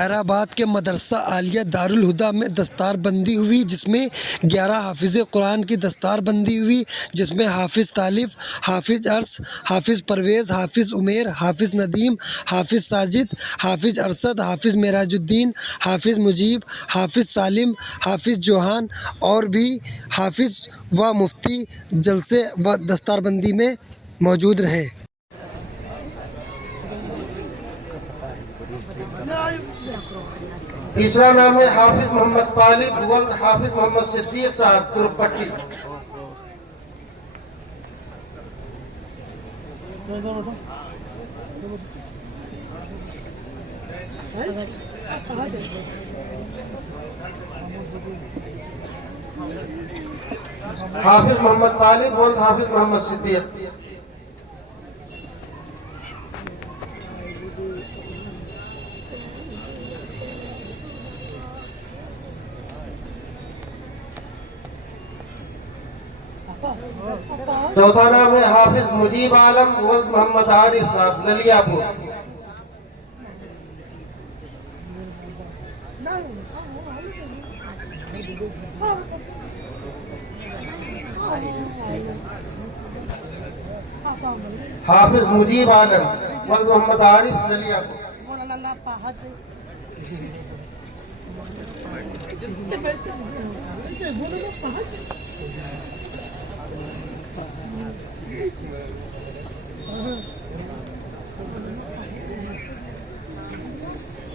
خیرآباد کے مدرسہ عالیہ دارالہدیٰ میں دستار بندی ہوئی، جس میں 11 حافظ قرآن کی دستار بندی ہوئی، جس میں حافظ طالب، حافظ عرس، حافظ پرویز، حافظ عمیر، حافظ ندیم، حافظ ساجد، حافظ ارشد، حافظ معراج الدین، حافظ مجیب، حافظ سالم، حافظ جوہان اور بھی حافظ و مفتی جلسے و دستار بندی میں موجود رہے۔ تیسرا نام ہے حافظ محمد طالب ولد حافظ محمد صدیق صاحب ترک پٹی۔ حافظ محمد طالب ولد حافظ محمد صدیق۔ چوتھا نام ہے حافظ مجیب عالم ولد محمد عارف صاحب للیا پور۔ حافظ مجیب عالم ولد محمد عارف للیا پور۔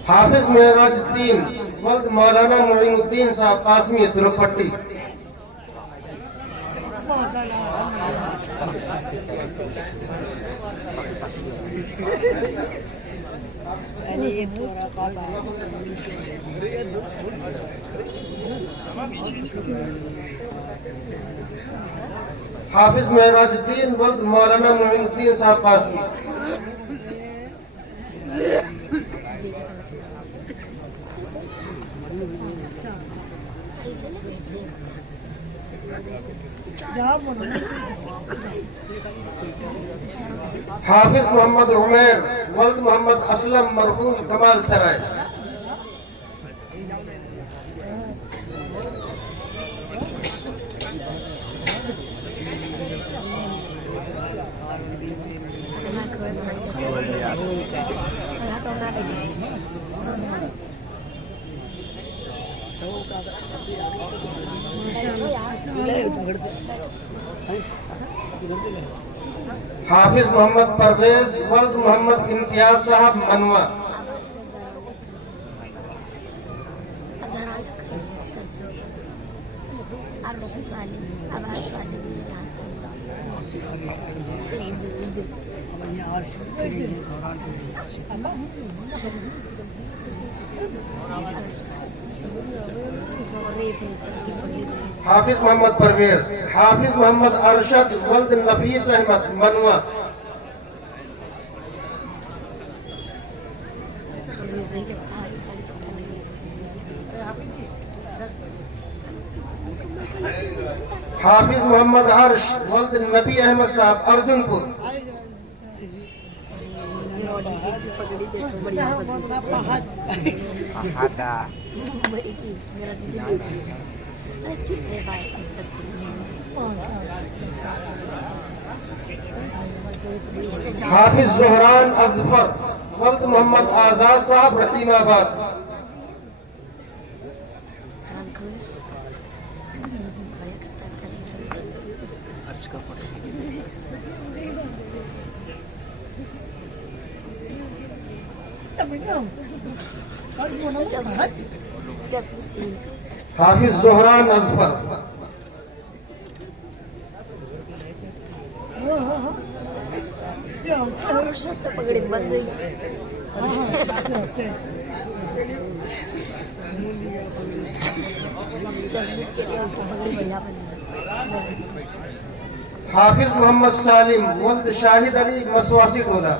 حافظ معراج الدین ولد مولانا معین الدین صاحب قاسمی ترک پٹی۔ حافظ معراج الدین ولد مولانا معین الدین صاحب قاسمی۔ حافظ محمد عمیر ولد محمد اسلم مرحوم کمال سرائے۔ حافظ محمد پرویز ولد محمد امتیاز صاحب منوا۔ حافظ محمد پرویز، حافظ محمد ارشد ولد نفیس احمد منوا۔ حافظ محمد عرش ولد نبی احمد صاحب ارجن پور۔ حافظ زہران اظفر ولد محمد آزاد صاحب رحیم آباد۔ حافظ زہران اظفر۔ پگڑی بند ہوئی حافظ محمد سالم ولد شاہد علی مسواسی ٹولہ۔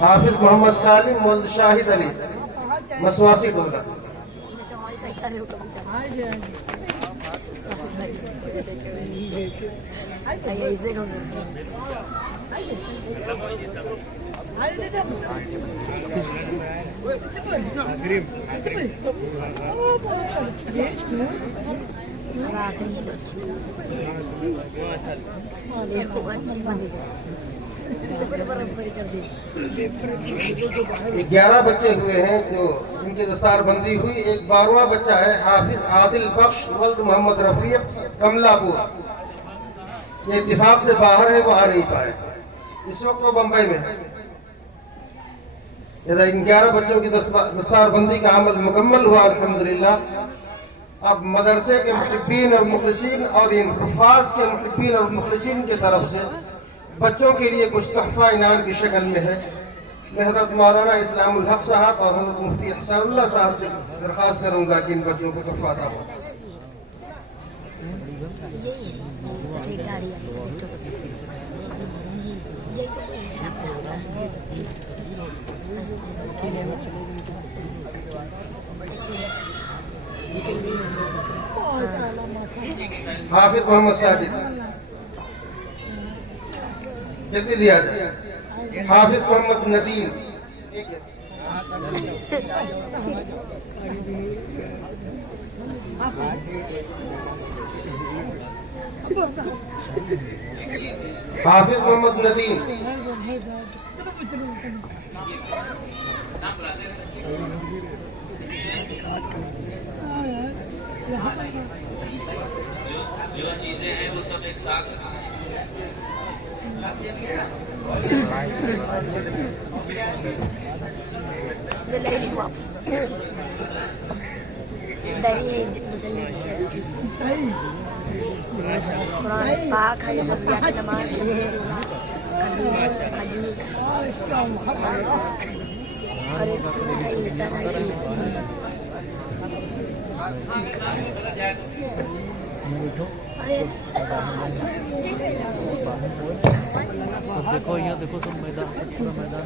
حافظ محمد سالم ولد شاہد علی مسواسی ٹولہ گیارہ بچے ہوئے ہیں جو ان کی دستار بندی ہوئی. ایک 12واں بچہ ہے حافظ عادل بخش ولد محمد رفیق کملا پور. یہ اتفاق سے باہر ہے, وہ آ نہیں پائے, اس وقت وہ بمبئی میں ہے. ان 11 بچوں کی دستار بندی کا عمل مکمل ہوا الحمدللہ. اب مدرسے کے محبین اور مخلصین اور ان حفاظ کے محبین اور مخلصین کی طرف سے بچوں کے لیے کچھ تحفہ انعام کی شکل میں ہے. میں حضرت مولانا اسلام الحق صاحب اور حضرت مفتی احسان اللہ صاحب سے درخواست کروں گا کہ ان بچوں کو تحفہ عطا ہو. حافظ محمد ساجد جلدی دیا جائے. حافظ محمد ندیم حافظ محمد ندیم جو چیزیں ہیں وہ سب ایک ساتھ قرآن پاک ہے, ضروریات نماز, کھجور اور ایک سوٹ ہے دیکھو یہاں دیکھو سب میدان پورا میدان.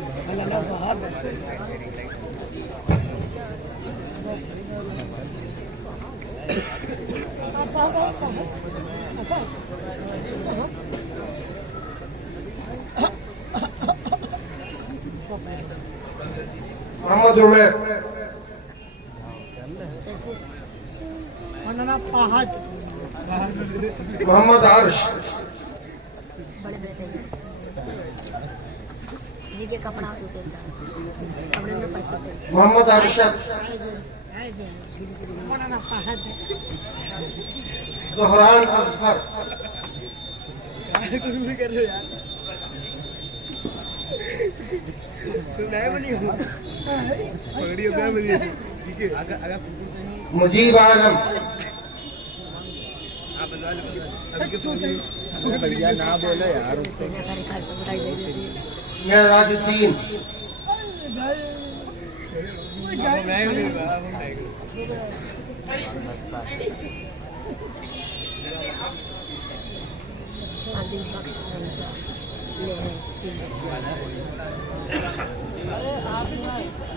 محمد عمیر محمد عرش بڑے بیٹے جی کے کپڑا کپڑے میں پڑ سکتے. محمد ارشد زہران اظہر مجیب عالم معراج الدین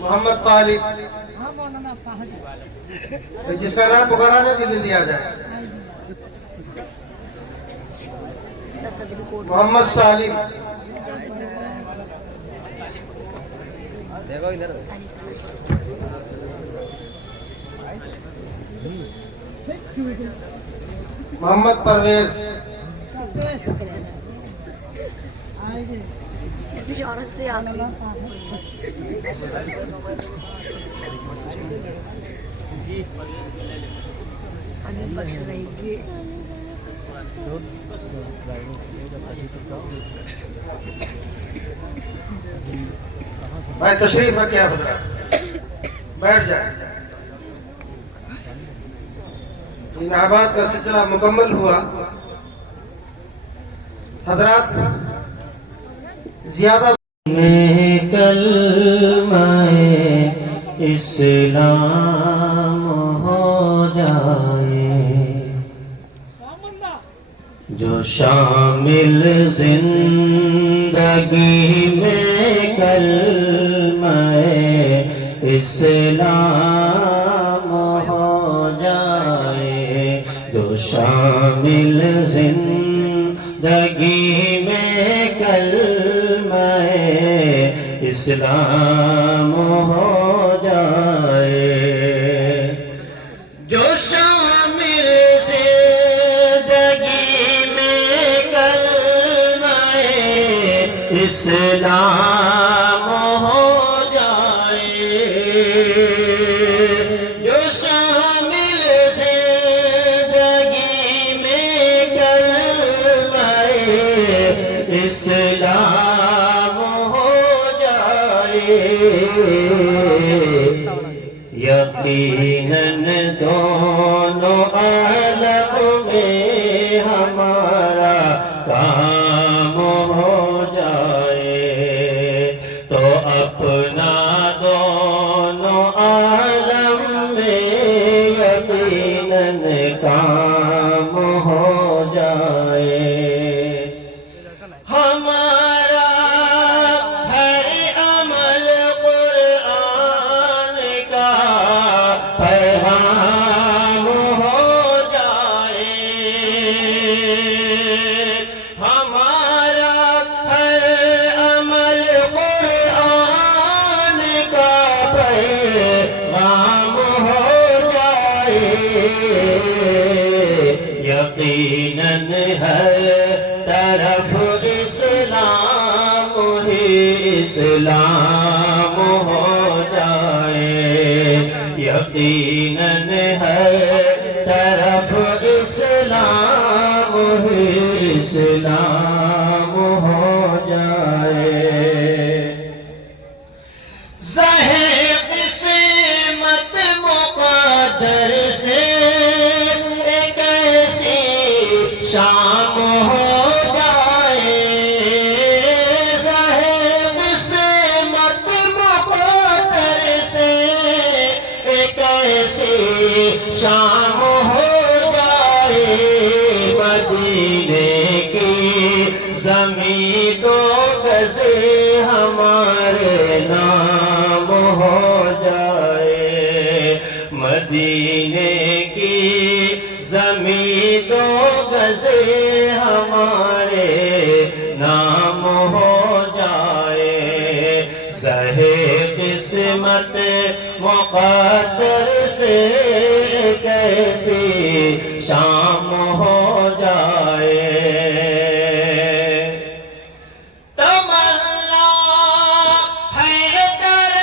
محمد طالب جس کا نام پکارا جائے دل دیا جائے. محمد سالم دیکھو ادھر محمد پرویز سے آگے بخش رہی گی. بھائی تشریف رکھیں آپ بیٹھ جائیں. انعامات کا سلسلہ مکمل ہوا. حضرات زیادہ کلمہ اسلام ہو جائے جو شامل زندگی میں اسلام ہو جائے جو شامل زندگی میں کلمہ اسلام ہو جائے جو شامل زندگی میں کلمہ اسلام ہو جائے جو شامل زندگی میں کلمہ اسلام ہو جائے یقیناً دونوں عالم میں ہمارا کام ہو جائے تو اپنا دونوں عالم میں یقیناً کام ہو جائے ہمارا ہر عمل قرآن کا پیغام ہو جائے ہمارا ہر عمل قرآن کا پیغام ہو جائے یقیناً ہر طرف اسلام ہی اسلام ہو جائے یقیناً ہر طرف اسلام ہی اسلام ہو جائے ظاہر قسمت مقدر سے ایک ایسی شام ہو جائے ظاہر قسمت مقدر سے ایک ایسی شام ہو جائے مدینے کی زمین کو گز ہمارے نام ہو جائے مدینے کی زمین دو گز ہمارے نام ہو جائے زہے قسمت مقدر سے کیسی شام ہو جائے تمنا ہے در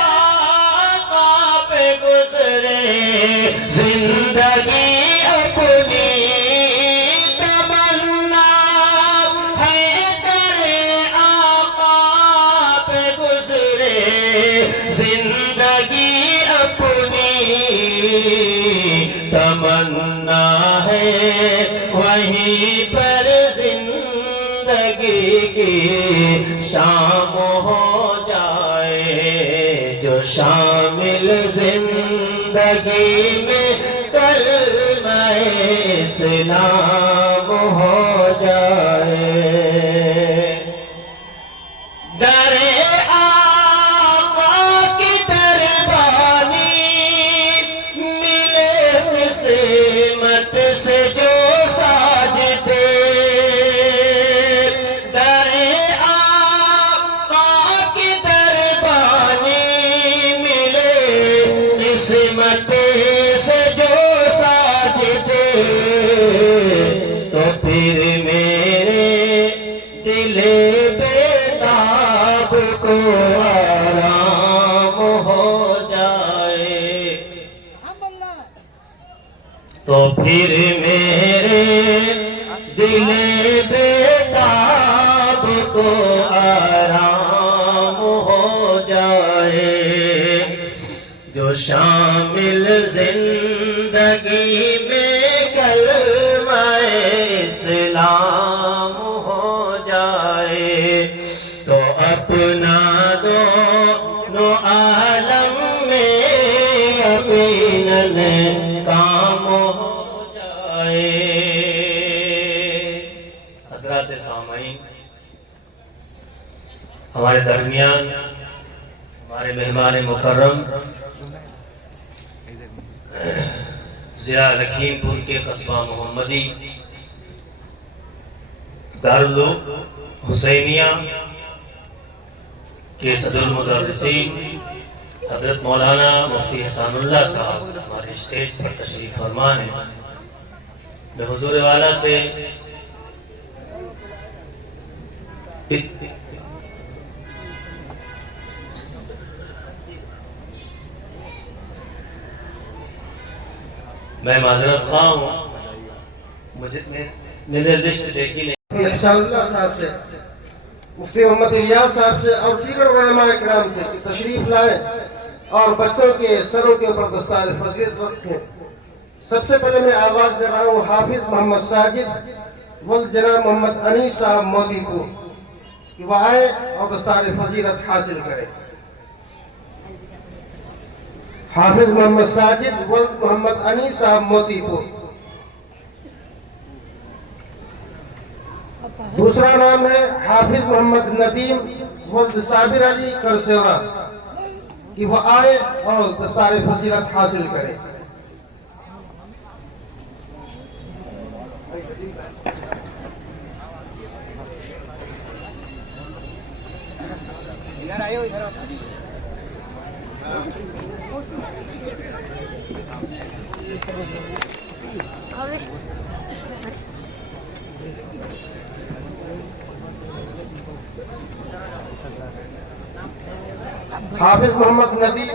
آقا پہ گزرے زندگی اپنی تمنا ہے در آقا پہ گزرے زندگی اپنی تمنا ہے وہیں پر زندگی کی شام ہو جائے جو شامل زندگی میں کلمہ اسلام ہو جائے در آقا کی دربانی ملے قسمت سے جو ساجدے در آقا کی دربانی ملے قسمت سے جو ساجدے تو پھر میرے دل بیتاب کو آرام ہو جائے تو پھر میرے دل بیتاب کو آرام ہو جائے جو شامل زندگی میں کلمہ اسلام ہو جائے تو اپنا دونوں عالم میں یقیناً کام ہو جائے حضرات سامعین ہمارے درمیان ہمارے مہمان مکرم ضلع لکھیم پور کے قصبہ محمدی دارالعلوم حسینیہ کے صدر المدرسین حضرت مولانا مفتی احسان اللہ صاحب ہمارے اسٹیج پر تشریف فرما ہیں. میں حضور والا سے میں معذرت خواہ ہوں، میں نے لسٹ دیکھی نہیں. احسان اللہ صاحب سے، مفتی محمد الیاس صاحب سے اور دیگر علماء اکرام سے کہ تشریف لائیں اور بچوں کے سروں کے اوپر دستار فضیلت رکھیں. سب سے پہلے میں آواز دے رہا ہوں حافظ محمد ساجد والجناب محمد انیس صاحب مودی پور کہ وہ آئے اور دستار فضیلت حاصل کریں. حافظ محمد ساجد محمد انیس صاحب موتی پور. دوسرا نام ہے حافظ محمد ندیم ولد صابر علی کرسیورا کہ وہ آئے اور دستار فضیلت حاصل کرے. حافظ محمد ندیم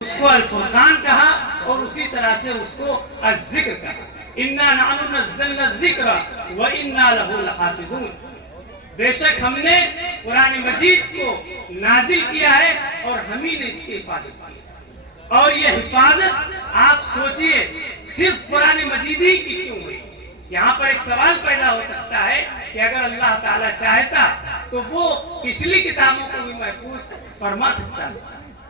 اس کو الفرقان کہا اور اسی طرح سے اس کو الذکر کہا. اِنَّا نَحْنُ نَزَّلْنَا الذِّكْرَ وَإِنَّا لَهُ لَحَافِظُونَ. بے شک ہم نے قرآن مجید کو نازل کیا ہے اور ہم ہی نے اس کی حفاظت کی. اور یہ حفاظت آپ سوچئے صرف قرآن مجیدی کی کیوں ہوئی؟ یہاں پر ایک سوال پیدا ہو سکتا ہے کہ اگر اللہ تعالیٰ چاہتا تو وہ پچھلی کتابوں کو بھی محفوظ فرما سکتا ہے.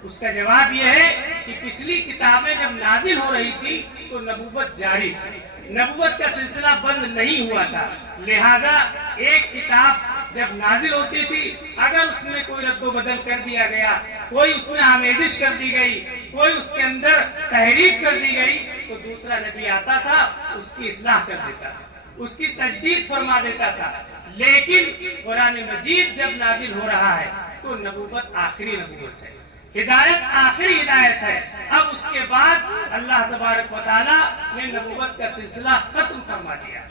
اس کا جواب یہ ہے کہ پچھلی کتابیں جب نازل ہو رہی تھی تو نبوت جاری تھی، نبوت کا سلسلہ بند نہیں ہوا تھا. لہذا ایک کتاب جب نازل ہوتی تھی اگر اس میں کوئی رد و بدل کر دیا گیا، کوئی اس میں آمیزش کر دی گئی، کوئی اس کے اندر تحریف کر دی گئی تو دوسرا نبی آتا تھا اس کی اصلاح کر دیتا تھا، اس کی تجدید فرما دیتا تھا. لیکن قرآن مجید جب نازل ہو رہا ہے تو نبوت آخری نبوت ہے، ہدایت آخری ہدایت ہے. اب اس کے بعد اللہ تبارک و تعالیٰ نے نبوت کا سلسلہ ختم فرما دیا.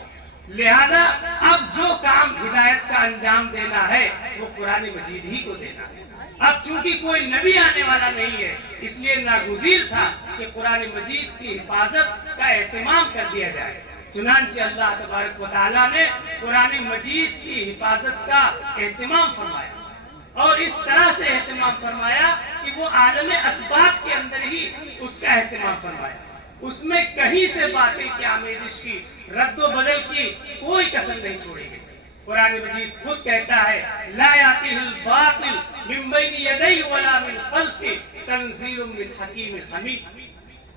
لہذا اب جو کام ہدایت کا انجام دینا ہے وہ قرآن مجید ہی کو دینا ہے. اب چونکہ کوئی نبی آنے والا نہیں ہے اس لیے ناگزیر تھا کہ قرآن مجید کی حفاظت کا اہتمام کر دیا جائے. چنانچہ اللہ تبارک و تعالیٰ نے قرآن مجید کی حفاظت کا اہتمام فرمایا اور اس طرح سے اہتمام فرمایا کہ وہ عالم اسباب کے اندر ہی اس کا اہتمام فرمایا. اس میں کہیں سے باطل کی آمیزش کی، رد و بدل کی کوئی کسر نہیں چھوڑی گئی. قرآن مجید خود کہتا ہے لا یاتیہ الباطل من بین یدیہ ولا من خلفہ تنزیل من حکیم حمید،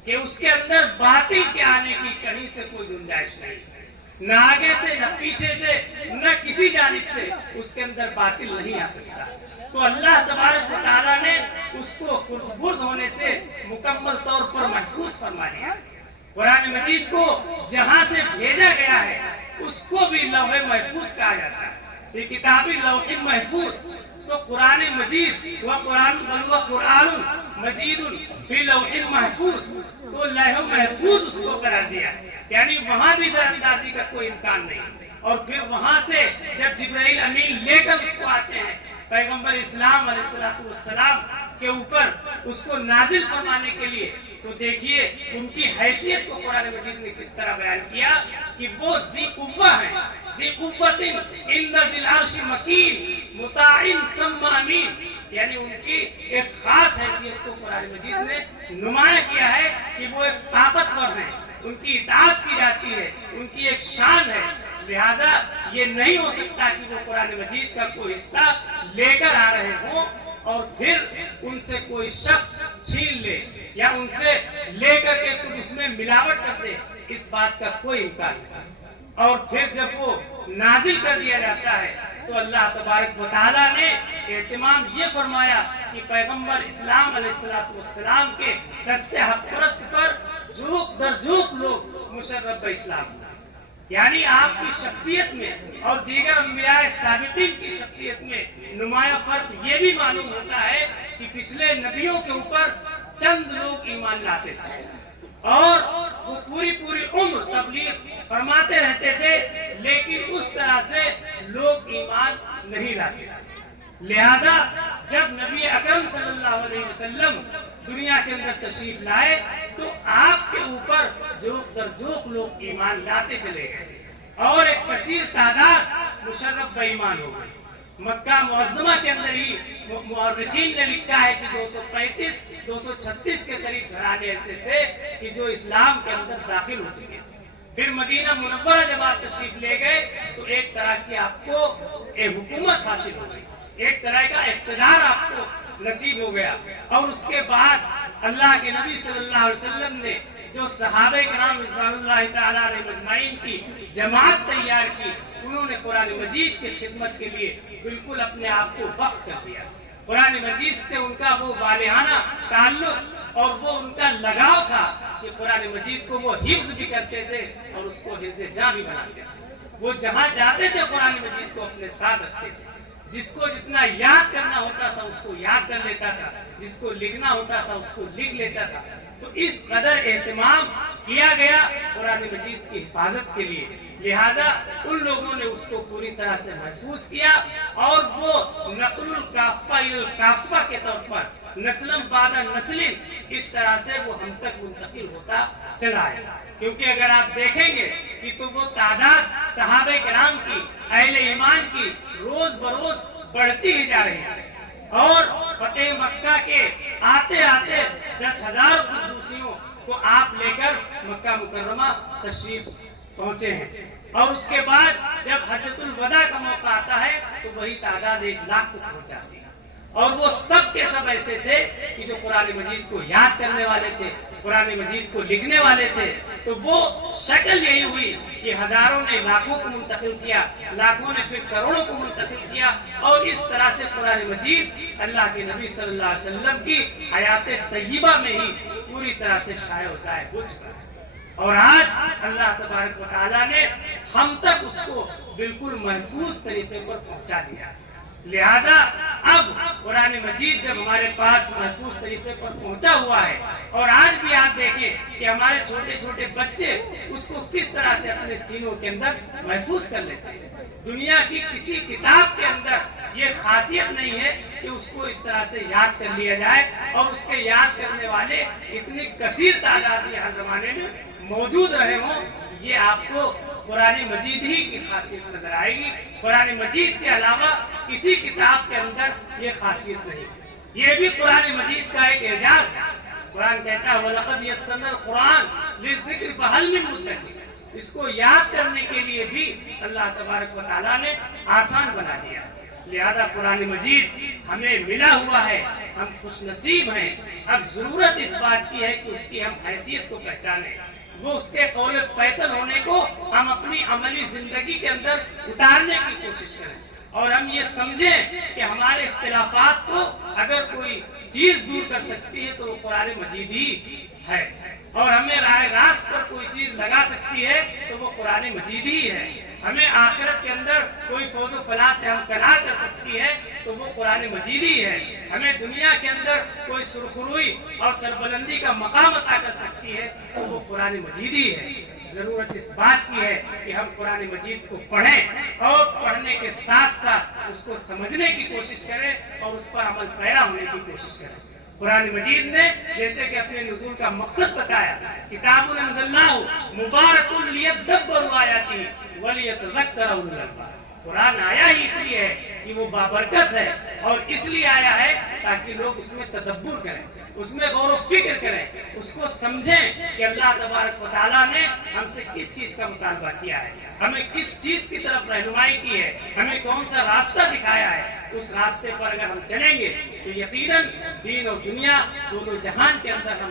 کہ اس کے اندر باطل کے آنے کی کہیں سے کوئی گنجائش نہیں، نہ آگے سے نہ پیچھے سے نہ کسی جانب سے اس کے اندر باطل نہیں آ سکتا. تو اللہ تبارک و تعالیٰ نے اس کو خرد ہونے سے مکمل طور پر محفوظ فرما دیا. قرآن مجید کو جہاں سے بھیجا گیا ہے اس کو بھی لوح محفوظ کہا جاتا ہے. یہ کتابی لوح محفوظ تو قرآن مجید قرآن مجید فی لوح محفوظ، تو لوح محفوظ اس کو قرار دیا، یعنی وہاں بھی در اندازی کا کوئی امکان نہیں. اور پھر وہاں سے جب جبرائیل امین لے کر اس کو آتے ہیں پیغمبر اسلام علیہ السلام کے اوپر اس کو نازل فرمانے کے لیے، تو دیکھیے ان کی حیثیت کو قرآن مجید نے کس طرح بیان کیا کہ وہ ذی قوہ ہیں، ذی قوت عند ذی العرش مکین مطاع ثم امین، یعنی ان کی ایک خاص حیثیت کو قرآن مجید نے نمایاں کیا ہے کہ وہ ایک طاقتور ہیں، ان کی اطاعت کی جاتی ہے، ان کی ایک شان ہے. لہذا یہ نہیں ہو سکتا کہ وہ قرآن مجید کا کوئی حصہ لے کر آ رہے ہوں اور پھر ان سے کوئی شخص چھین لے یا ان سے لے کر کے کچھ اس میں ملاوٹ کر دے. اس بات کا کوئی امکان نہیں. اور پھر جب وہ نازل کر دیا جاتا ہے تو اللہ تبارک و تعالیٰ نے اہتمام یہ فرمایا کہ پیغمبر اسلام علیہ السلام کے دست حق پرست پر جوق در جوق لوگ مشرف اسلام، یعنی آپ کی شخصیت میں اور دیگر انبیاء سابقین کی شخصیت میں نمایاں فرق یہ بھی معلوم ہوتا ہے کہ پچھلے نبیوں کے اوپر چند لوگ ایمان لاتے تھے اور وہ پوری عمر تبلیغ فرماتے رہتے تھے، لیکن اس طرح سے لوگ ایمان نہیں لاتے تھے۔ لہذا جب نبی اکرم صلی اللہ علیہ وسلم دنیا کے اندر تشریف لائے تو آپ کے اوپر جوق در جوق لوگ ایمان لاتے چلے گئے اور ایک کثیر تعداد مشرف بے ایمان ہو گئی۔ مکہ معظمہ کے اندر ہی مورخین نے لکھا ہے کہ 236 کے قریب گھرانے ایسے تھے کہ جو اسلام کے اندر داخل ہو چکے تھے۔ پھر مدینہ منورہ جب آپ تشریف لے گئے تو ایک طرح کی آپ کو ایک حکومت حاصل ہو گئی، ایک طرح کا اقتدار آپ کو نصیب ہو گیا، اور اس کے بعد اللہ کے نبی صلی اللہ علیہ وسلم نے جو صحابہ کرام رضوان اللہ تعالی علیہ مجمعین کی جماعت تیار کی، انہوں نے قرآن مجید کی خدمت کے لیے بالکل اپنے آپ کو وقف کر دیا۔ قرآن مجید سے ان کا وہ والہانہ تعلق اور وہ ان کا لگاؤ تھا کہ قرآن مجید کو وہ حفظ بھی کرتے تھے اور اس کو حفظ جاں بھی بناتے تھے۔ وہ جہاں جاتے تھے قرآن مجید کو اپنے ساتھ رکھتے تھے، جس کو جتنا یاد کرنا ہوتا تھا اس کو یاد کر لیتا تھا، جس کو لکھنا ہوتا تھا اس کو لکھ لیتا تھا۔ تو اس قدر اہتمام کیا گیا قرآن مجید کی حفاظت کے لیے، لہذا ان لوگوں نے اس کو پوری طرح سے محفوظ کیا اور وہ نقل الکافہ الی الکافہ کے طور پر نسلم بعد نسل اس طرح سے وہ ہم تک منتقل ہوتا چلا ہے۔ کیونکہ اگر آپ دیکھیں گے کہ تو وہ تعداد صحابہ کرام کی، اہل ایمان کی روز بروز بڑھتی ہی جا رہی ہے، اور فتح مکہ کے آتے 10,000 قدوسیوں کو آپ لے کر مکہ مکرمہ تشریف پہنچے ہیں، اور اس کے بعد جب حجۃ الوداع کا موقع آتا ہے تو وہی تعداد 1,00,000 تک پہنچ جاتی ہے۔ اور وہ سب کے سب ایسے تھے کہ جو قرآن مجید کو یاد کرنے والے تھے، قرآن مجید کو لکھنے والے تھے۔ تو وہ شکل یہی ہوئی کہ ہزاروں نے لاکھوں کو منتقل کیا، لاکھوں نے پھر کروڑوں کو منتقل کیا، اور اس طرح سے قرآن مجید اللہ کے نبی صلی اللہ علیہ وسلم کی حیات طیبہ میں ہی پوری طرح سے شائع و ظاہر ہو چکا ہے، اور آج اللہ تبارک و تعالیٰ نے ہم تک اس کو بالکل محفوظ طریقے پر پہنچا دیا۔ لہذا اب قرآن مجید جب ہمارے پاس محفوظ طریقے پر پہنچا ہوا ہے، اور آج بھی آپ دیکھیں کہ ہمارے چھوٹے چھوٹے بچے اس کو کس طرح سے اپنے سینوں کے اندر محفوظ کر لیتے ہیں۔ دنیا کی کسی کتاب کے اندر یہ خاصیت نہیں ہے کہ اس کو اس طرح سے یاد کر لیا جائے، اور اس کے یاد کرنے والے اتنی کثیر تعداد میں ہر زمانے میں موجود رہے ہوں۔ یہ آپ کو قرآن مجید ہی کی خاصیت نظر آئے گی، قرآن مجید کے علاوہ کسی کتاب کے اندر یہ خاصیت نہیں۔ یہ بھی قرآن مجید کا ایک اعجاز ہے۔ قرآن کہتا ہے وَلَقَدْ يَسَّرْنَا الْقُرْآنَ لِلذِّكْرِ فَهَلْ مِن مُّدَّكِرٍ، اس کو یاد کرنے کے لیے بھی اللہ تبارک و تعالیٰ نے آسان بنا دیا۔ لہذا قرآن مجید ہمیں ملا ہوا ہے، ہم خوش نصیب ہیں۔ اب ضرورت اس بات کی ہے کہ اس کی ہم حیثیت کو پہچانیں، وہ اس کے قول فیصل ہونے کو ہم اپنی عملی زندگی کے اندر اتارنے کی کوشش کریں، اور ہم یہ سمجھیں کہ ہمارے اختلافات کو اگر کوئی چیز دور کر سکتی ہے تو وہ قرآن مجید ہی ہے، اور ہمیں راہ راست پر کوئی چیز لگا سکتی ہے تو وہ قرآن مجید ہی ہے۔ ہمیں آخرت کے اندر کوئی فوز و فلاح سے ہم کنار کر سکتی ہے تو وہ قرآن مجید ہی ہے۔ ہمیں دنیا کے اندر کوئی سرخروئی اور سربلندی کا مقام عطا کر سکتی ہے تو وہ قرآن مجید ہی ہے۔ ضرورت اس بات کی ہے کہ ہم قرآن مجید کو پڑھیں، اور پڑھنے کے ساتھ ساتھ اس کو سمجھنے کی کوشش کریں اور اس پر عمل پیرا ہونے کی کوشش کریں۔ قرآن مجید نے جیسے کہ اپنے نزول کا مقصد بتایا، کتاب انزلناہ مبارک لیدبروا آیاتہ ولیتذکر اولو الالباب، قرآن آیا ہی اس لیے ہے کہ وہ بابرکت ہے، اور اس لیے آیا ہے تاکہ لوگ اس میں تدبر کریں، اس میں غور و فکر کریں، اس کو سمجھیں کہ اللہ تبارک و تعالیٰ نے ہم سے کس چیز کا مطالبہ کیا ہے، ہمیں کس چیز کی طرف رہنمائی کی ہے، ہمیں کون سا راستہ دکھایا ہے۔ اس راستے پر اگر ہم چلیں گے تو یقیناً دین اور دنیا دونوں جہان کے اندر ہم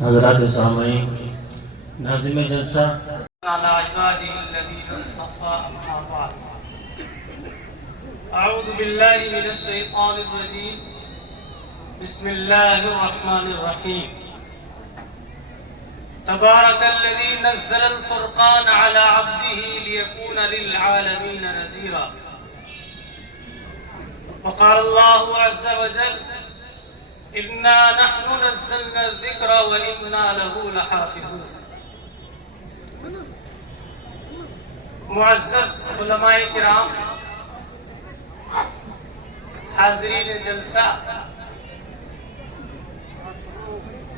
حضرات سامعین، ناظم جلسہ على عباده الذين اصطفى أما بعد. أعوذ بالله من الشيطان الرجيم. بسم الله الرحمن الرحيم. تبارك الذي نزل الفرقان على عبده ليكون للعالمين نذيرا. وقال الله عز وجل: إنا نحن نزلنا الذكر وإنا له لحافظون. معزز علماء کرام، حاضرین جلسہ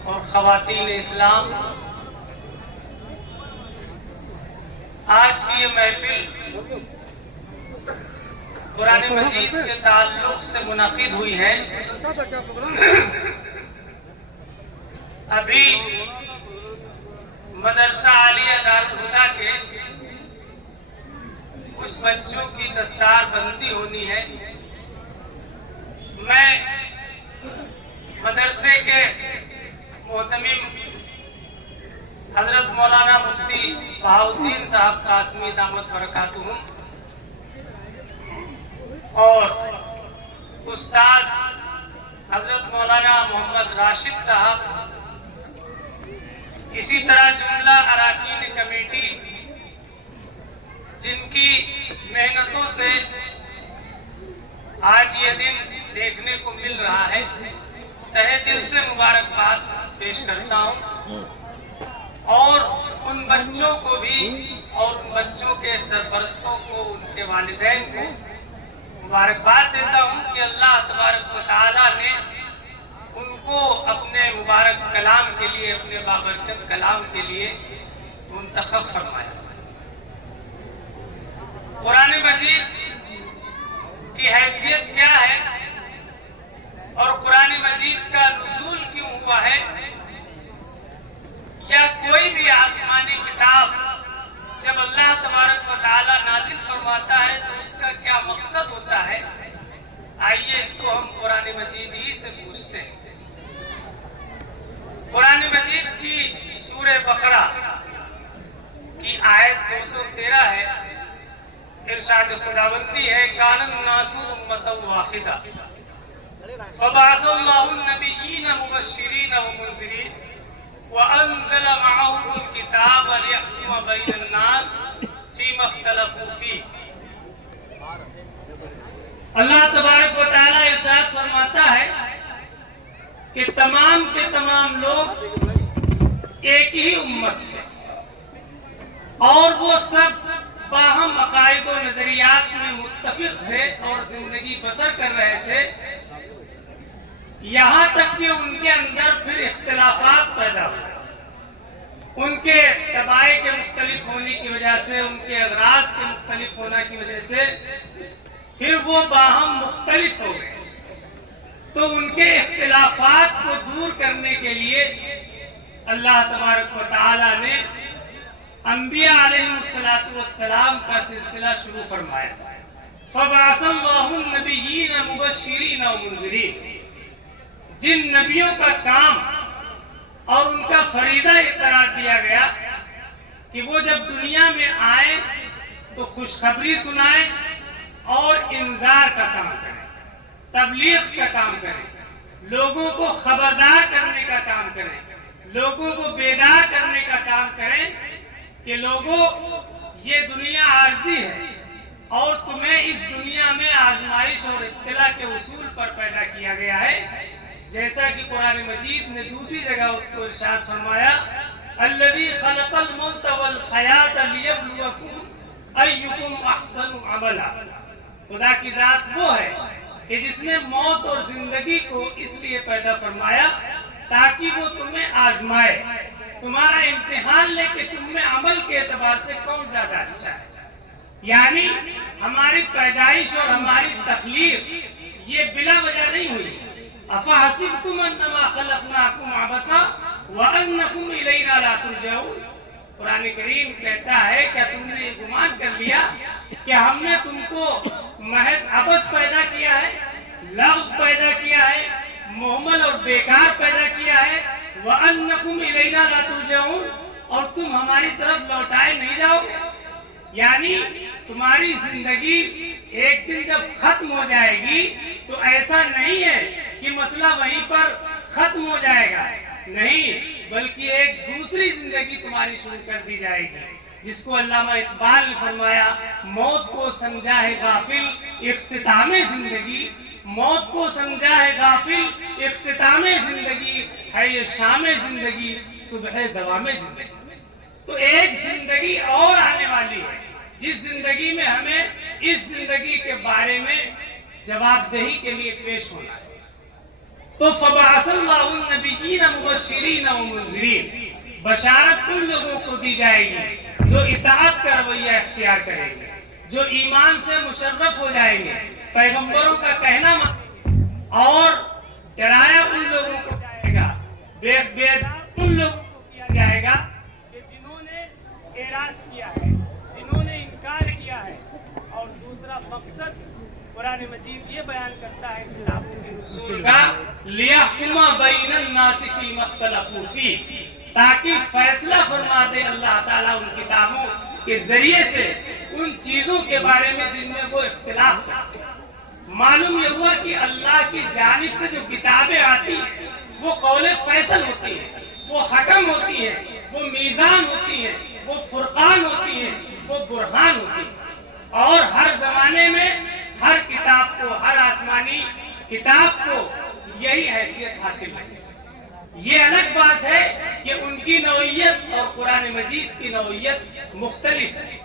اور خواتین اسلام، آج کی یہ محفل قرآن مجید کے تعلق سے منعقد ہوئی ہے۔ ابھی مدرسہ عالیہ دارالہدیٰ کے کچھ بچوں کی دستار بندی ہونی ہے۔ میں مدرسے کے محتمم حضرت مولانا مفتی بہاؤالدین صاحب قاسمی دامت برکاتہم اور استاذ حضرت مولانا محمد راشد صاحب، اسی طرح جملہ اراکین کمیٹی جن کی محنتوں سے آج یہ دن دیکھنے کو مل رہا ہے، تہہ دل سے مبارکباد پیش کرتا ہوں، اور ان بچوں کو بھی اور ان بچوں کے سرپرستوں کو، ان کے والدین کو مبارکباد دیتا ہوں کہ اللہ تبارک و تعالیٰ نے ان کو اپنے مبارک کلام کے لیے، اپنے بابرکت کلام کے لیے منتخب فرمایا۔ قرآن مجید کی حیثیت کیا ہے اور قرآن مجید کا نزول کیوں ہوا ہے، یا کوئی بھی آسمانی کتاب جب اللہ تبارک و تعالیٰ نازل فرماتا ہے تو اس کا کیا مقصد ہوتا ہے، آئیے اس کو ہم قرآن مجید ہی سے پوچھتے ہیں۔ قرآن مجید کی سورہ بقرہ کی آیت 213 ہے، ارشاد خداوندی ہے: کان الناس امۃ واحدہ فبعث اللہ النبیین مبشرین ومنذرین وانزل معهم الکتاب لیحکم بین الناس فیما اختلفوا فیہ۔ اللہ تبارک و تعالیٰ ارشاد فرماتا ہے کہ تمام کے تمام لوگ ایک ہی امت تھے، اور وہ سب باہم عقائد و نظریات میں متفق تھے اور زندگی بسر کر رہے تھے، یہاں تک کہ ان کے اندر پھر اختلافات پیدا ہوئے۔ ان کے طبائع کے مختلف ہونے کی وجہ سے، ان کے اغراض کے مختلف ہونے کی وجہ سے پھر وہ باہم مختلف ہو گئے۔ تو ان کے اختلافات کو دور کرنے کے لیے اللہ تبارک و تعالیٰ نے انبیاء علیہ السلام کا سلسلہ شروع فرمایا۔ فبعث اللہ النبیین مبشرین ومنذرین، جن نبیوں کا کام اور ان کا فریضہ یہ قرار دیا گیا کہ وہ جب دنیا میں آئیں تو خوشخبری سنائیں اور انذار کا کام کریں، تبلیغ کا کام کریں، لوگوں کو خبردار کرنے کا کام کریں، لوگوں کو بیدار کرنے کا کام کریں کہ لوگوں، یہ دنیا عارضی ہے اور تمہیں اس دنیا میں آزمائش اور ابتلا کے اصول پر پیدا کیا گیا ہے، جیسا کہ قرآن مجید نے دوسری جگہ اس کو ارشاد فرمایا: الذی خلق الموت والحیات لیبلوکم ایکم احسن عملا۔ خدا کی ذات وہ ہے کہ جس نے موت اور زندگی کو اس لیے پیدا فرمایا تاکہ وہ تمہیں آزمائے تمہارا امتحان لے کہ تم میں عمل کے اعتبار سے کون زیادہ اچھا ہے. یعنی ہماری پیدائش اور ہماری تخلیق یہ بلا وجہ نہیں ہوئی. افحسبتم انما خلقناکم عبثا وانکم الینا لا ترجعون. قرآن کریم کہتا ہے کیا تم نے یہ گمان کر لیا کہ ہم نے تم کو محض عبث پیدا کیا ہے, لغو پیدا کیا ہے, محمل اور بیکار پیدا کیا ہے, وَأَنَّكُمْ إِلَيْنَا لَا تُرْجَعُونَ, اور تم ہماری طرف لوٹائے نہیں جاؤ گے. یعنی تمہاری زندگی ایک دن جب ختم ہو جائے گی تو ایسا نہیں ہے کہ مسئلہ وہیں پر ختم ہو جائے گا, نہیں, بلکہ ایک دوسری زندگی تمہاری شروع کر دی جائے گی, جس کو علامہ اقبال نے فرمایا موت کو سمجھا ہے غافل اختتام زندگی, موت کو سمجھا ہے غافل اختتام زندگی, ہے یہ شام زندگی صبح دوام زندگی. تو ایک زندگی اور آنے والی ہے جس زندگی میں ہمیں اس زندگی کے بارے میں جواب دہی کے لیے پیش ہونا ہے. تو فبعث اللہ النبیین مبشرین و منذرین, بشارت ان لوگوں کو دی جائے گی جو اطاعت کا رویہ اختیار کریں گے, جو ایمان سے مشرف ہو جائیں گے, پیغمبروں کا کہنا اور ڈرایا ان لوگوں کو جائے گا, بے ان لوگوں کو کیا جائے گا کہ جنہوں نے اعراض کیا ہے, جنہوں نے انکار کیا ہے. اور دوسرا مقصد قرآن مجید یہ بیان کرتا ہے کتاب کے رسول کا لِيَحْكُمَ بَيْنَ النَّاسِ فِيمَا اخْتَلَفُوا فِيهِ, تاکہ فیصلہ فرما دے اللہ تعالیٰ ان کتابوں کے ذریعے سے ان چیزوں کے بارے میں جن میں وہ اختلاف کرتے ہیں. معلوم یہ ہوا کہ اللہ کی جانب سے جو کتابیں آتی ہیں وہ قول فیصل ہوتی ہیں, وہ حکم ہوتی ہیں, وہ میزان ہوتی ہیں, وہ فرقان ہوتی ہیں, وہ برہان ہوتی ہیں. اور ہر زمانے میں ہر کتاب کو, ہر آسمانی کتاب کو یہی حیثیت حاصل ہے. یہ الگ بات ہے کہ ان کی نوعیت اور قرآن مجید کی نوعیت مختلف ہے.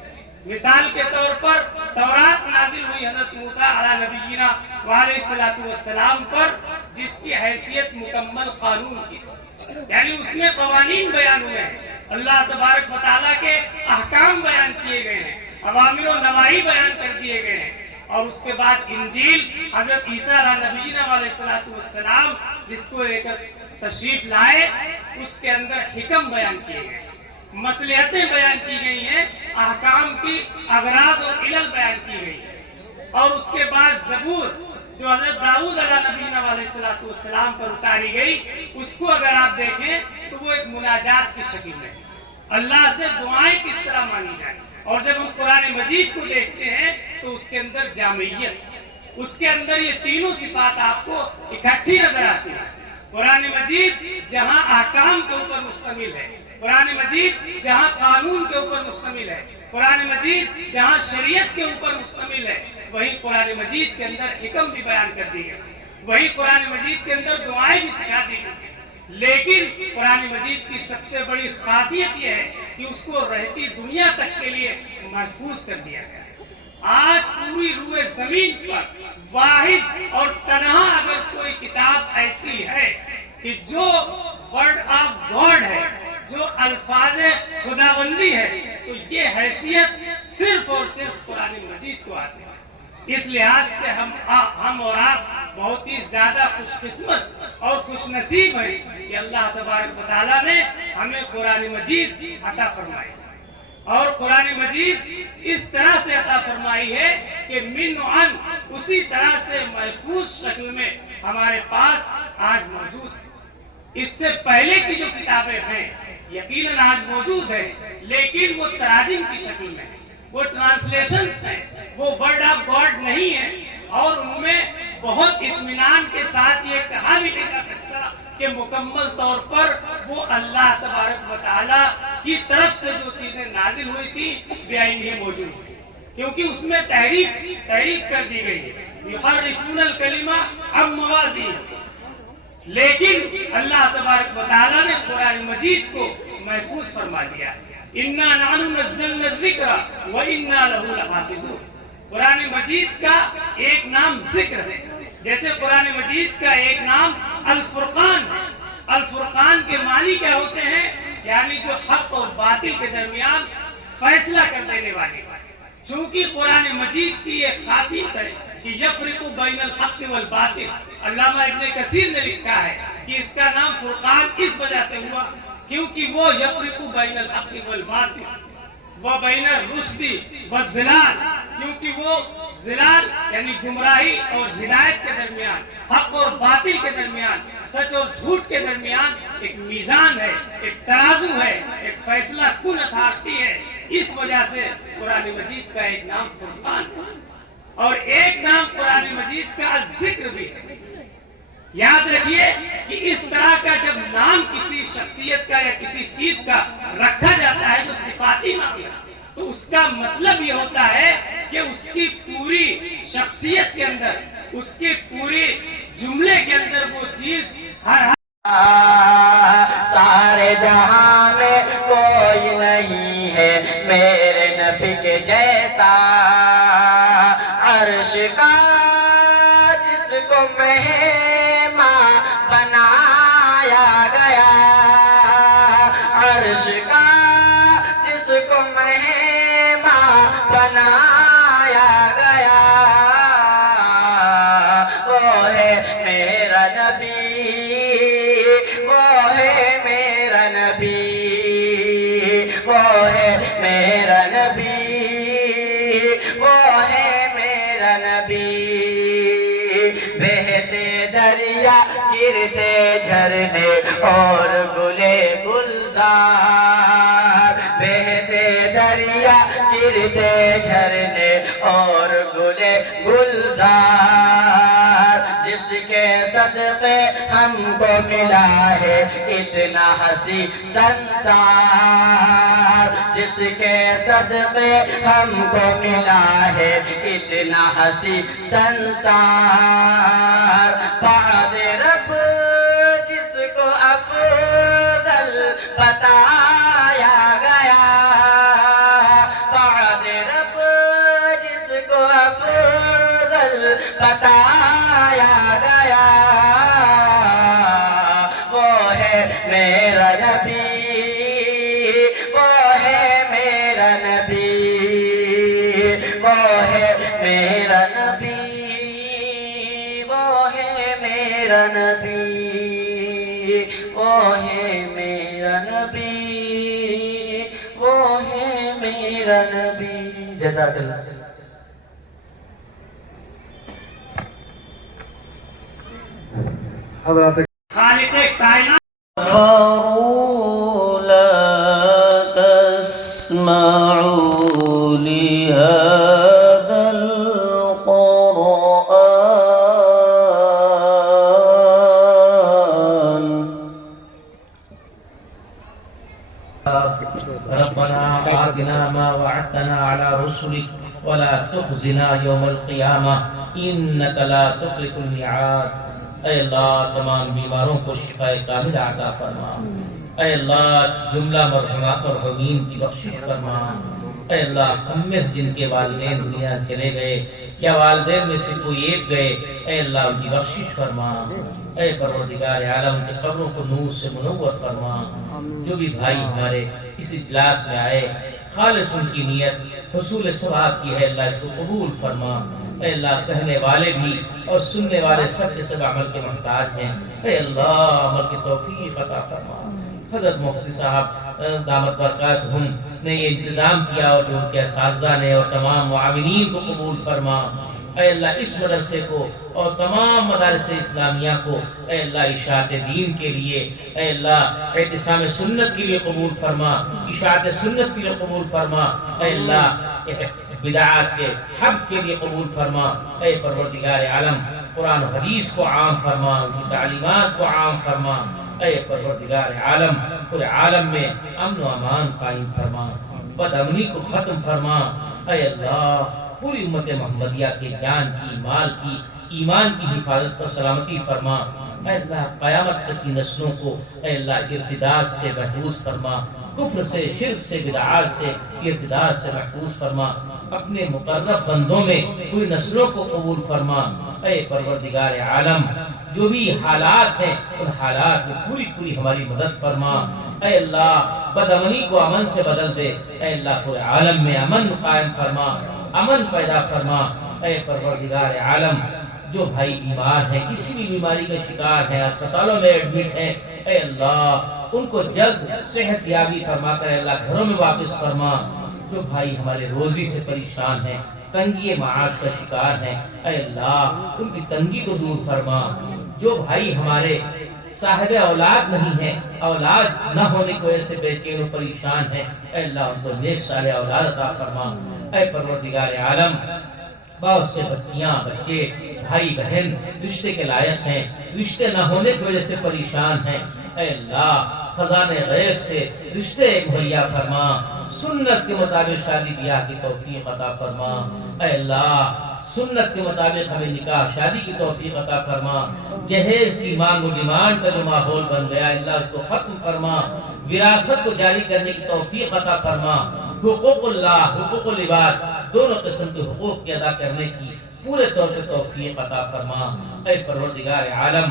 مثال کے طور پر تورات نازل ہوئی حضرت موسیٰ علیہ نبینا وعلیہ السلام پر, جس کی حیثیت مکمل قانون کی, یعنی اس میں قوانین بیان ہوئے ہیں, اللہ تبارک و تعالیٰ کے احکام بیان کیے گئے ہیں, اوامر و نواہی بیان کر دیے گئے ہیں. اور اس کے بعد انجیل حضرت عیسیٰ علیہ نبینا علیہ السلام جس کو لے کر تشریف لائے, اس کے اندر حکم بیان کیے گئے, مصلحتیں بیان کی گئی ہیں, احکام کی اغراض اور علل بیان کی گئی ہے. اور اس کے بعد زبور جو حضرت داؤد علیہ نبینا علیہ السلام پر اتاری گئی, اس کو اگر آپ دیکھیں تو وہ ایک مناجات کی شکل میں اللہ سے دعائیں کس طرح مانی جائیں. اور جب ہم قرآن مجید کو دیکھتے ہیں تو اس کے اندر جامعیت, اس کے اندر یہ تینوں صفات آپ کو اکٹھی نظر آتی ہیں. قرآن مجید جہاں احکام کے اوپر مشتمل ہے, قرآن مجید جہاں قانون کے اوپر مشتمل ہے, قرآن مجید جہاں شریعت کے اوپر مشتمل ہے, وہیں قرآن مجید کے اندر حکم بھی بیان کر دی گئی, وہیں قرآن مجید کے اندر دعائیں بھی سکھا دی گئی. لیکن قرآن مجید کی سب سے بڑی خاصیت یہ ہے کہ اس کو رہتی دنیا تک کے لیے محفوظ کر دیا گیا ہے. آج پوری روئے زمین پر واحد اور تنہا اگر کوئی کتاب ایسی ہے کہ جو ورڈ آف گاڈ ہے, جو الفاظ خداوندی ہے, تو یہ حیثیت صرف اور صرف قرآن مجید کو حاصل ہے. اس لحاظ سے ہم اور آپ بہت ہی زیادہ خوش قسمت اور خوش نصیب ہیں کہ اللہ تبارک و تعالیٰ نے ہمیں قرآن مجید عطا فرمائی. اور قرآن مجید اس طرح سے عطا فرمائی ہے کہ من و عن اسی طرح سے محفوظ شکل میں ہمارے پاس آج موجود ہے. اس سے پہلے کی جو کتابیں ہیں یقیناً آج موجود ہیں, لیکن وہ تراجم کی شکل میں, وہ ٹرانسلیشنز ہیں, وہ ورڈ آف گاڈ نہیں ہے. اور ان میں بہت اطمینان کے ساتھ یہ کہا بھی نہیں جا سکتا کہ مکمل طور پر وہ اللہ تبارک و تعالیٰ کی طرف سے جو چیزیں نازل ہوئی تھی بعین ہی موجود ہیں, کیونکہ اس میں تحریف کر دی گئی ہے. یحرفون الکلمہ عن مواضعہ, لیکن اللہ تبارک و تعالیٰ نے قرآن مجید کو محفوظ فرما دیا. انا نحن نزلنا الذکر وانا لہ لحافظون. قرآن مجید کا ایک نام ذکر ہے, جیسے قرآن مجید کا ایک نام الفرقان ہے. الفرقان کے معنی کیا ہوتے ہیں؟ یعنی جو حق اور باطل کے درمیان فیصلہ کر دینے والے. چونکہ قرآن مجید کی ایک خاصیت ہے کہ یفرق بین الحق والباطل. علامہ ابن کثیر نے لکھا ہے کہ اس کا نام فرقان اس وجہ سے ہوا کیونکہ وہ یفرق بین الحق والباطل و بین الرشد والضلال، کیونکہ وہ ضلال یعنی گمراہی اور ہدایت کے درمیان، حق اور باطل کے درمیان، سچ اور جھوٹ کے درمیان ایک میزان ہے، ایک ترازو ہے، ایک فیصلہ کن اتھارٹی ہے. اس وجہ سے قرآن مجید کا ایک نام فرقان ہے اور ایک نام قرآن مجید کا ذکر بھی ہے. یاد رکھیے کہ اس طرح کا جب نام کسی شخصیت کا یا کسی چیز کا رکھا جاتا ہے جو صفاتی معاملہ، تو اس کا مطلب یہ ہوتا ہے کہ اس کی پوری شخصیت کے اندر، اس کے پورے جملے کے اندر وہ چیز ہر سارے جہاں میں کوئی نہیں ہے میرے نبی کے جیسا. عرش کا جس کو مہمان بنایا گیا، عرش کا جس کو مہمان بنایا گیا، وہ ہے میرا نبی، وہ ہے میرا نبی، وہ ہے میرا نبی، وہ ہے میرا نبی. بہتے دریا گرتے جھرنے اور گلے گلزار، بہتے دریا گرتے جھرنے اور گلے گلزار، جس کے صدقے ہم کو ملا ہے اتنا ہنسی سنسار، جس کے صدقے ہم کو ملا ہے اتنا ہنسی سنسار. بعد رب جس کو افضل بتایا گیا، بعد رب جس کو افضل بتایا گیا، وہ ہے میرا نبی، وہ ہے میرا نبی، وہ ہے میرا نبی، وہ ہے میرا نبی، وہ ہے میرا نبی، وہ ہے میرا نبی. جزاک اللہ. خالق کائنات لا تسمعوا لهذا القرآن. ربنا آتنا ما وعدتنا على رسلك ولا تخزنا يوم القيامة إنك لا تخلف الميعاد. اے اللہ تمام بیماروں کو شفاء کاملہ عطا فرما. اے اللہ جملہ مرحومات اور مرحومین کی بخشش فرما. اے اللہ ہم میں جن کے والدین دنیا چلے گئے یا والدین میں سے کوئی ایک گئے، اے اللہ ان کی بخشش فرما. اے پروردگار عالم کے قبروں کو نور سے منور فرما. جو بھی بھائی ہمارے اس اجلاس میں آئے خالص ان کی نیت حصول ثواب کی ہے، اللہ اس کو قبول فرما. اے اللہ کہنے والے بھی اور سننے والے سب کے سب عمل کے محتاج ہیں. اے اللہ عمل کی توفیق عطا فرما. حضرت مفتی صاحب دامت برکاتہم نے یہ انتظام کیا اور جو ان کے اساتذہ نے اور تمام معاونین کو قبول فرما. اے اللہ اس مدرسے کو اور تمام مدارس اسلامیہ کو اے اللہ اشاعت دین کے لیے، اے اللہ اعتصام سنت کے لیے قبول فرما، اشاعت سنت کے لیے قبول فرما. اے اللہ بدعات کے حق کے لیے قبول فرما. اے پروردگار عالم قرآن و حدیث کو عام فرما، ان کی تعلیمات کو عام فرما. اے پروردگار عالم پورے عالم میں امن و امان قائم فرما، بد امنی کو ختم فرما. اے اللہ پوری امت محمدیہ کے جان کی، مال کی، ایمان کی حفاظت اور سلامتی فرما. اے اللہ قیامت تک کی نسلوں کو اے اللہ ارتداد سے محفوظ فرما. کفر سے، شرک سے، بدعات سے، ارتداد سے محفوظ فرما، اپنے مقرب بندوں میں پوری نسلوں کو قبول فرما۔ اے پروردگار عالم، جو بھی حالات ہیں ان حالات میں پوری پوری ہماری مدد فرما۔ اے اللہ، بدامنی کو امن سے بدل دے۔ اے اللہ، پورے عالم میں امن قائم فرما، امن پیدا فرما۔ اے پروردگار عالم، جو بھائی بیمار ہیں، کسی بھی بیماری کا شکار ہیں، اسپتالوں میں ایڈمٹ ہیں، اے اللہ ان کو جلد صحت یابی فرما کر اے اللہ گھروں میں واپس فرما۔ جو بھائی ہمارے روزی سے پریشان ہیں، تنگی معاش کا شکار ہیں، اے اللہ ان کی تنگی کو دور فرما۔ جو بھائی ہمارے صاحب اولاد نہیں ہیں، اولاد نہ ہونے کی وجہ سے بے چین و پریشان ہیں، اے اللہ ان کو نیک صالح اولاد عطا فرما۔ اے پروردگار عالم، بہت سے بچیاں، بچے، بھائی بہن رشتے کے لائق ہیں، رشتے نہ ہونے کی وجہ سے پریشان ہیں، اے اللہ خزانے غیب سے رشتے مہیا فرما، سنت کے مطابق شادی بیاہ کی توفیق عطا فرما۔ اے اللہ سنت کے مطابق ہمیں نکاح شادی کی توفیق عطا فرما۔ جہیز کی مانگ و ڈیمانڈ کا جو ماحول بن گیا اللہ اس کو ختم فرما، وراثت کو جاری کرنے کی توفیق عطا فرما، حقوق اللہ، حقوق العباد دونوں قسم کے حقوق کی ادا کرنے کی پورے طور پہ توفیق عطا فرما۔ اے پروردگار عالم،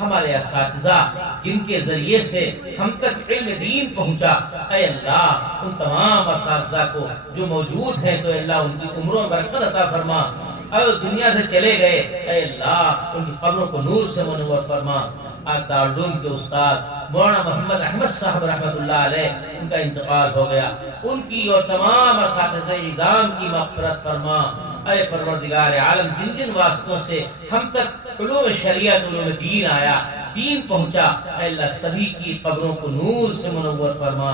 ہمارے اساتذہ جن کے ذریعے سے ہم تک علم دین پہنچا، اے اللہ ان تمام اساتذہ کو جو موجود ہیں تو اللہ ان کی عمروں میں برکت عطا فرما، اور دنیا سے چلے گئے اے اللہ ان کی قبروں کو نور سے منور فرما۔ دارالعلوم کے استاد مولانا محمد احمد صاحب رحمۃ اللہ علیہ ان کا انتقال ہو گیا، ان کی اور تمام اساتذہ نظام کی مغفرت فرما۔ اے پروردگار عالم، جن جن واسطوں سے ہم تک علوم شریعت، علوم دین آیا، دین پہنچا، اے اللہ سبھی کی قبروں کو نور سے منور فرما۔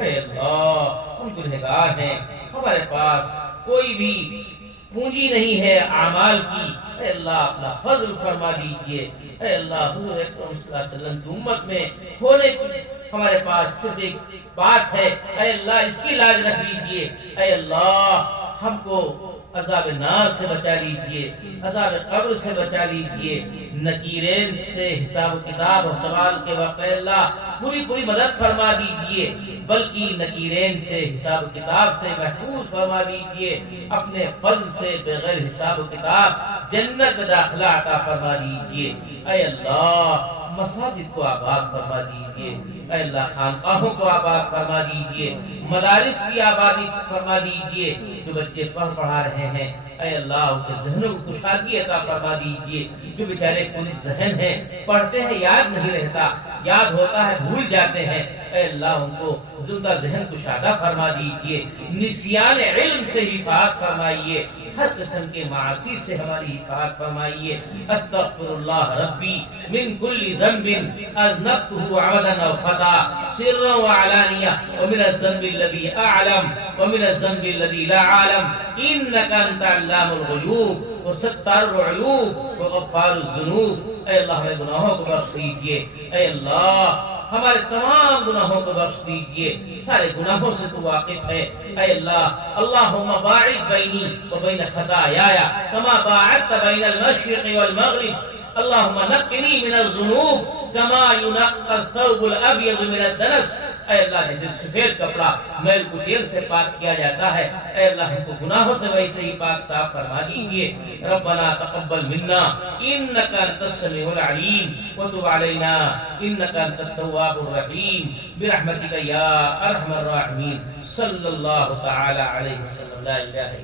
اے اللہ ہم گنہگار ہیں، ہمارے پاس کوئی بھی پونجی نہیں ہے اعمال کی، اے اللہ اپنا فضل فرما دیجئے۔ اے اللہ حضور اکرم صلی اللہ علیہ وسلم کی امت میں ہونے کی ہمارے پاس صرف ایک بات ہے، اے اللہ اس کی لاج رکھ لیجئے۔ اے اللہ ہم کو عذاب نار سے بچا لیجئے، عذاب قبر سے بچا لیجئے، نکیرین سے حساب و کتاب اور سوال کے وقت اے اللہ پوری پوری مدد فرما دیجئے، بلکہ نکیرین سے حساب و کتاب سے محفوظ فرما دیجئے، اپنے فضل سے بغیر حساب و کتاب جنت داخلہ عطا فرما دیجئے۔ اے اللہ مساجد کو آباد فرما دیجئے، اے اللہ خانقاہوں کو آباد فرما دیجئے، مدارس کی آبادی فرما دیجئے، جو بچے پڑھا رہے ہیں اے اللہ ان کے ذہنوں کو کشادگی عطا فرما دیجئے، جو بیچارے پوری ذہن ہیں، پڑھتے ہیں یاد نہیں رہتا، یاد ہوتا ہے بھول جاتے ہیں، اے اللہ ان کو زندہ ذہن کشادہ فرما دیجئے، نسیان علم سے حفاظت فرمائیے، ہر قسم کے معاصی سے ہماری حفاظت فرمائیے۔ استغفر اللہ ربی من کل ذنب اذنبته عمدا او خطا سرا وعلانیہ ومن الذنب الذي اعلم ومن الذنب الذي لا اعلم انك انت علام الغیوب وستار العیوب وغفار الذنوب۔ اے اللہ ہمیں گناہوں کو بخش دیجئے، اے اللہ ہمارے تمام گناہوں کو بخش دیجئے، سارے گناہوں سے تو واقف ہے، اے اللہ اللہم باعد بینی و بین خطایایا کما باعدت بین المشرق والمغرب، اللہم نقنی من الذنوب کما ینقى الثوب الابیض من الدنس۔ اے اللہ جیسے سفید کپڑا میل کچیل سے پاک کیا جاتا ہے، اے اللہ ہم کو گناہوں سے ویسے ہی پاک صاف فرما دیجئے۔ ربنا تقبل منا انک انت السمیع العلیم وتب علینا انک انت التواب الرحیم برحمتک یا ارحم الراحمین۔ صلی اللہ تعالی علیہ وسلم۔ لا الہ الا